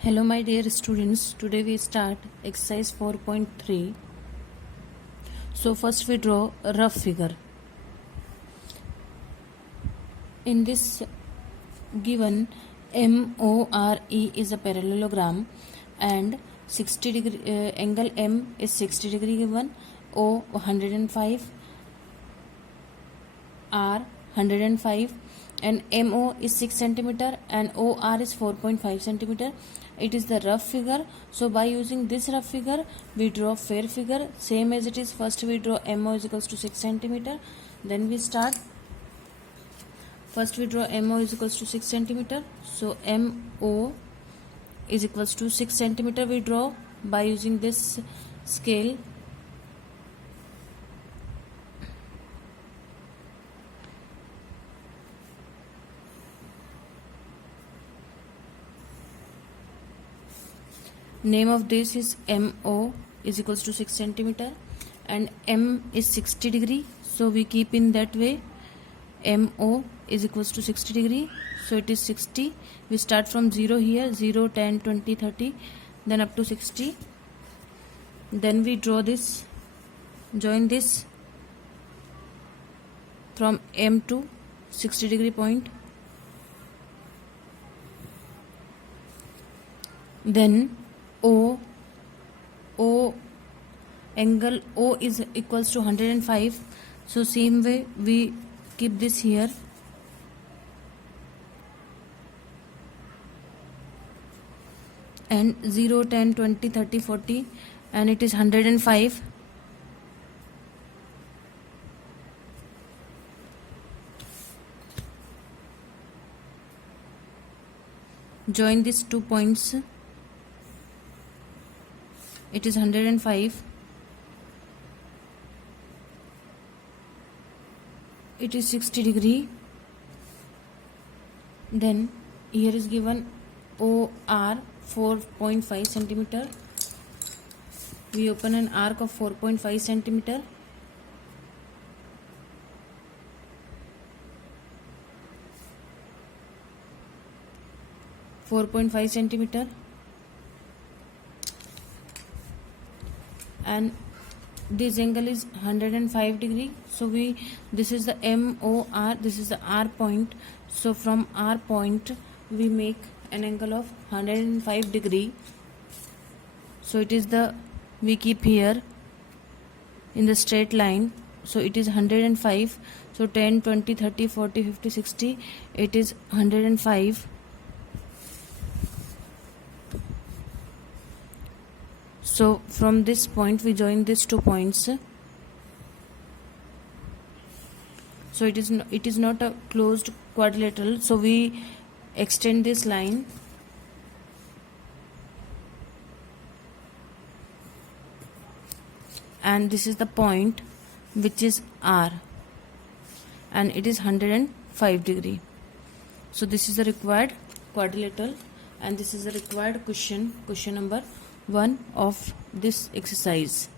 Hello my dear students, today we start exercise 4.3. So first we draw a rough figure. In this given MORE is a parallelogram and 60 degree angle M is 60 degree given, O 105, R 105 and MO is 6 centimeter and OR is 4.5 centimeter. It is the rough figure. So by using this rough figure we draw fair figure same as it is. First we draw MO is equals to 6 centimeter. Then we start. First we draw MO is equals to 6 centimeter. So MO is equals to 6 centimeter we draw by using this scale. Name of this is MO is equals to 6 centimeter and M is 60 degree. So we keep in that way. MO is equals to 60 degree. So it is 60. We start from 0 here, 0, 10, 20, 30, then up to 60. Then we draw this, join this from M to 60 degree point. Then O angle O is equals to 105. So same way we keep this here. And 0, 10, 20, 30, 40 and it is 105. Join these 2 points. It is 105. It is 60 degree. Then here is given OR 4.5 centimeter. We open an arc of 4.5 centimeter. And this angle is 105 degree. So this is the MOR, this is the R point. So from R point we make an angle of 105 degree. So it is we keep here in the straight line. So it is 105. So 10, 20, 30, 40, 50, 60. It is 105. So from this point we join these 2 points. So it is not a closed quadrilateral. So we extend this line. And this is the point which is R. And it is 105 degree. So this is the required quadrilateral and this is the required question number 1 of this exercise.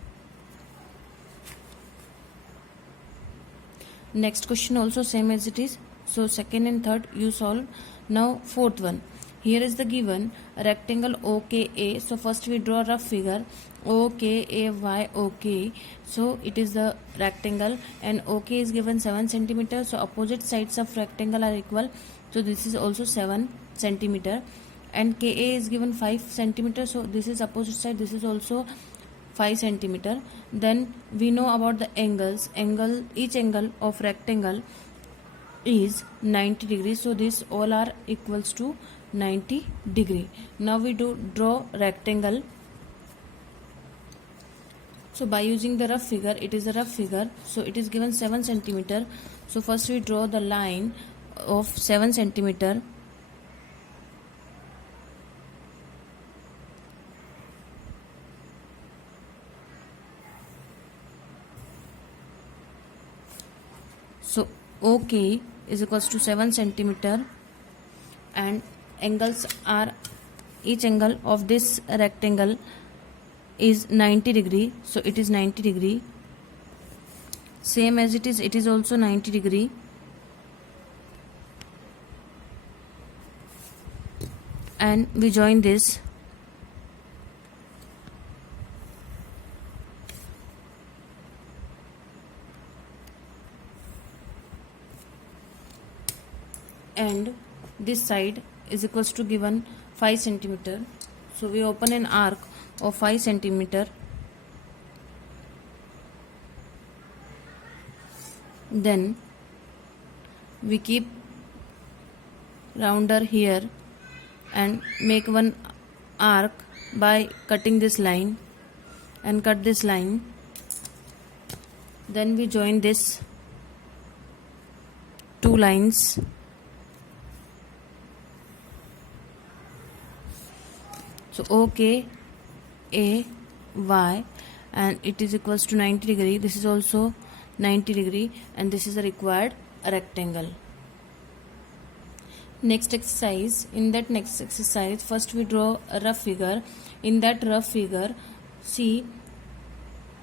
Next question also same as it is. So second and third you solve. Now fourth one. Here is the given rectangle OKA. So first we draw a rough figure OKAY OK. So it is the rectangle and OK is given 7 centimeter. So opposite sides of rectangle are equal. So this is also 7 centimeter. And KA is given 5 centimeter. So this is opposite side. This is also 5 centimeter. Then we know about the angles. Each angle of rectangle is 90 degrees. So this all are equals to 90 degree. Now we draw rectangle. So by using the rough figure, it is a rough figure. So it is given 7 centimeter. So first we draw the line of 7 centimeter. So OK is equals to 7 centimeter and angles are, each angle of this rectangle is 90 degree. So it is 90 degree. Same as it is also 90 degree. And we join this this side is equals to given 5 centimeter. So we open an arc of 5 centimeter. Then we keep rounder here and make one arc by cutting this line and cut this line. Then we join this two lines. So OK, A, Y, and it is equals to 90 degree. This is also 90 degree, and this is a required rectangle. Next exercise. In that next exercise, first we draw a rough figure. In that rough figure, see,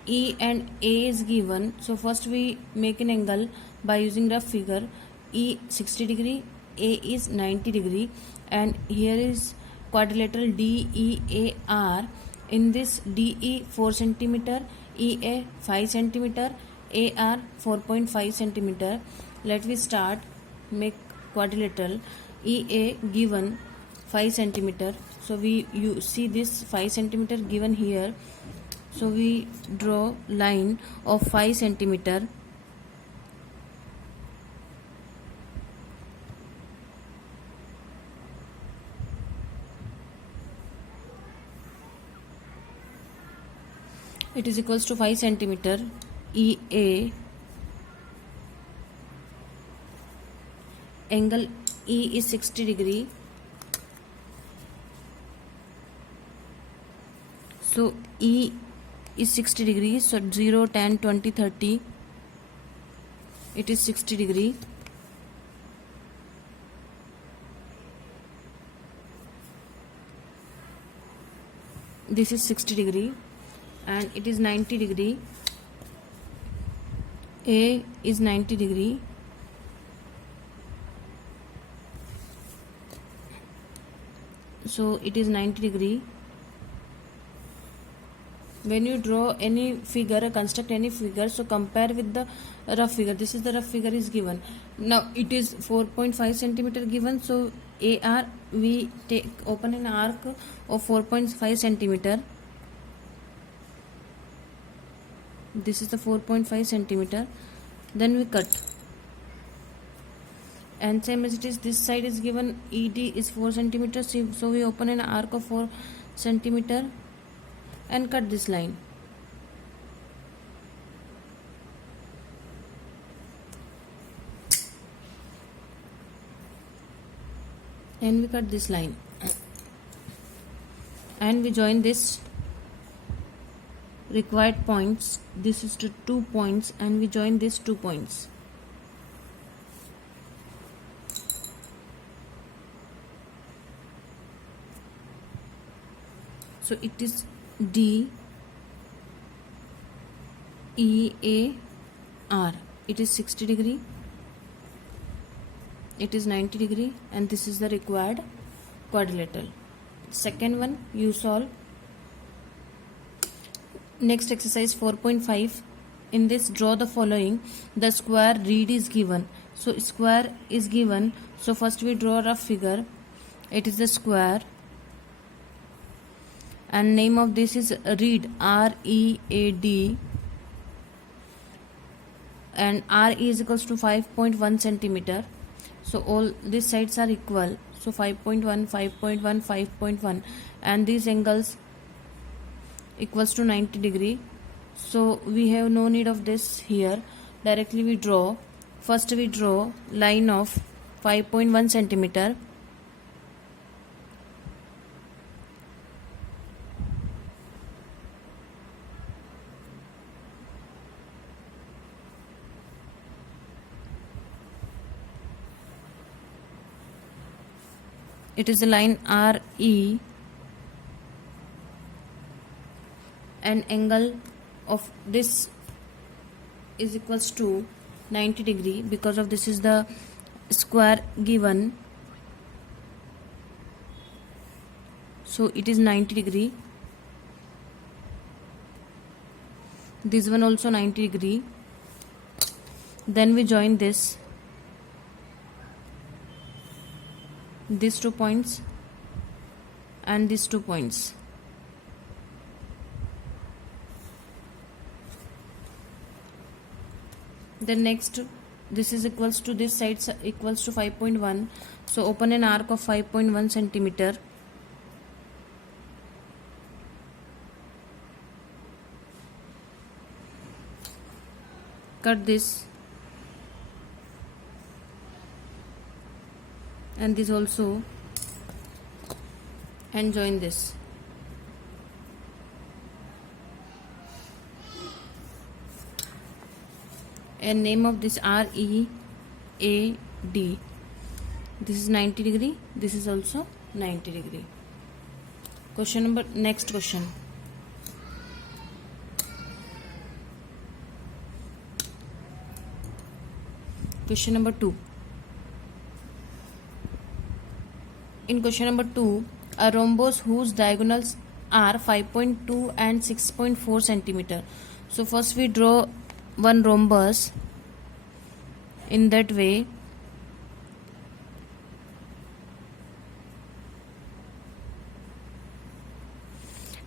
E and A is given. So first we make an angle by using rough figure. E 60 degree, A is 90 degree, and here is quadrilateral DEAR. In this, DE 4 centimeter, EA 5 centimeter, AR 4.5 centimeter. Let me start. Make quadrilateral. EA given 5 centimeter. So you see this 5 centimeter given here. So we draw line of 5 centimeter. It is equals to 5 centimeter. EA, angle E is 60 degree. So E is 60 degree. So 0, 10, 20, 30. It is 60 degree. This is 60 degree, and it is 90 degree. A is 90 degree. So it is 90 degree. When you draw any figure, construct any figure, so compare with the rough figure. This is the rough figure is given. Now it is 4.5 centimeter given. So AR, we open an arc of 4.5 centimeter. This is the 4.5 centimeter. Then we cut. And same as it is, this side is given ED is 4 centimeter. So we open an arc of 4 centimeter and cut this line. And we cut this line. And we join this required points. This is to 2 points, and we join these 2 points. So it is D E A R. It is 60 degree. It is 90 degree, and this is the required quadrilateral. Second one, you solve. Next exercise 4.5. In this, draw the following. The square reed is given. So square is given. So first we draw a rough figure. It is the square. And name of this is reed, READ. And RE is equals to 5.1 centimeter. So all these sides are equal. So 5.1, 5.1, 5.1. And these angles equals to 90 degree. So we have no need of this here. Directly we draw. First we draw line of 5.1 centimeter. It is the line RE, and angle of this is equals to 90 degree because of this is the square given. So it is 90 degree. This one also 90 degree. Then we join this. these 2 points and these 2 points. Then next, this is equals to this side equals to 5.1. So open an arc of 5.1 centimeter. Cut this and this also, and join this. And name of this READ. This is 90 degree, this is also 90 degree. Next question. Question number 2. In question number 2, a rhombus whose diagonals are 5.2 and 6.4 centimeter. So first we draw one rhombus in that way.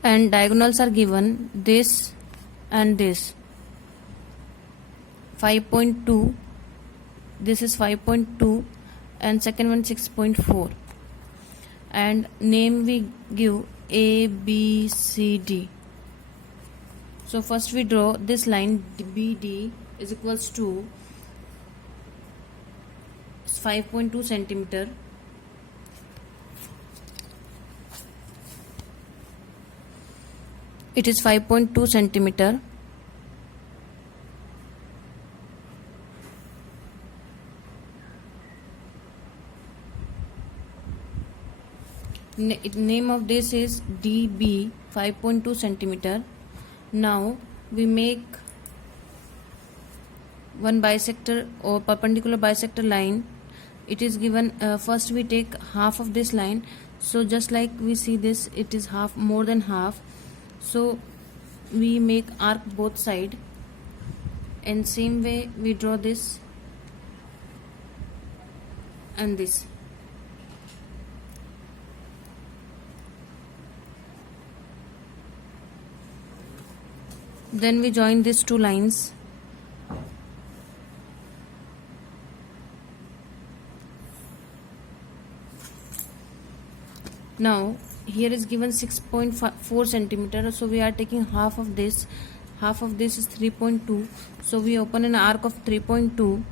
And diagonals are given this and this. 5.2, this is 5.2 and second one 6.4. And name we give A, B, C, D. So first we draw this line BD is equals to 5.2 centimeter. It is 5.2 centimeter. Name of this is DB, 5.2 centimeter. Now we make one bisector or perpendicular bisector line. It is given, first we take half of this line. So just like we see this, it is half, more than half. So we make arc both side, and same way we draw this and this. Then we join these two lines. Now here is given 6.4 centimeter, so we are taking half of this. Half of this is 3.2, so we open an arc of 3.2.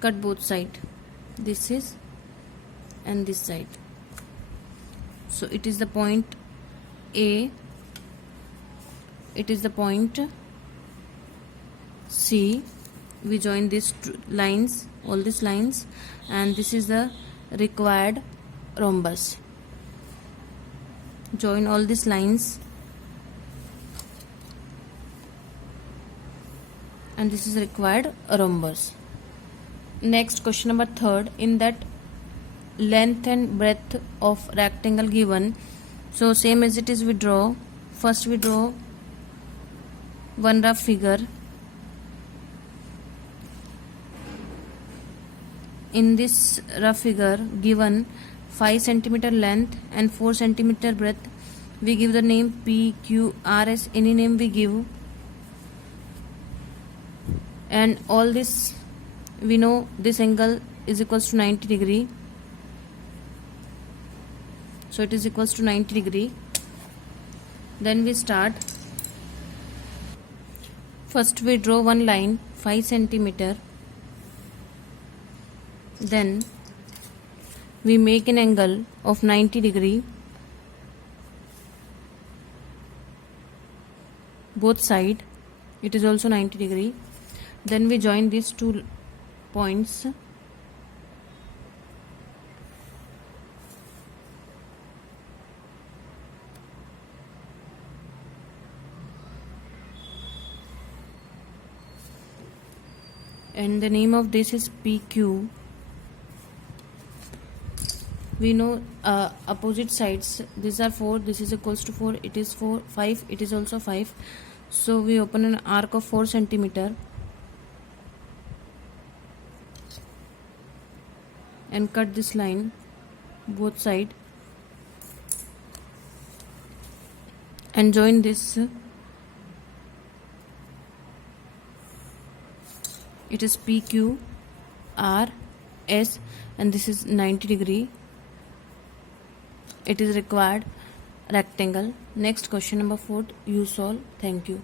Cut both side, this is and this side. So it is the point A, it is the point C. We join these lines, all these lines, and this is the required rhombus. Join all these lines, and this is required rhombus. Next, question number 3. In that length and breadth of rectangle given, so same as it is we draw. First we draw one rough figure. In this rough figure given 5 centimeter length and 4 centimeter breadth, we give the name P, Q, R, S, any name we give. And all this, we know this angle is equals to 90 degree. So it is equals to 90 degree. Then we start. First we draw one line 5 centimeter. Then we make an angle of 90 degree. Both side, it is also 90 degree. Then we join these two points. And the name of this is PQ. we know opposite sides. These are 4, this is equals to 4, it is 4, 5, it is also 5. So we open an arc of 4 centimeter and cut this line both side and join this. It is PQ R S and this is 90 degree. It is required rectangle. Next question number 4 you solve. Thank you.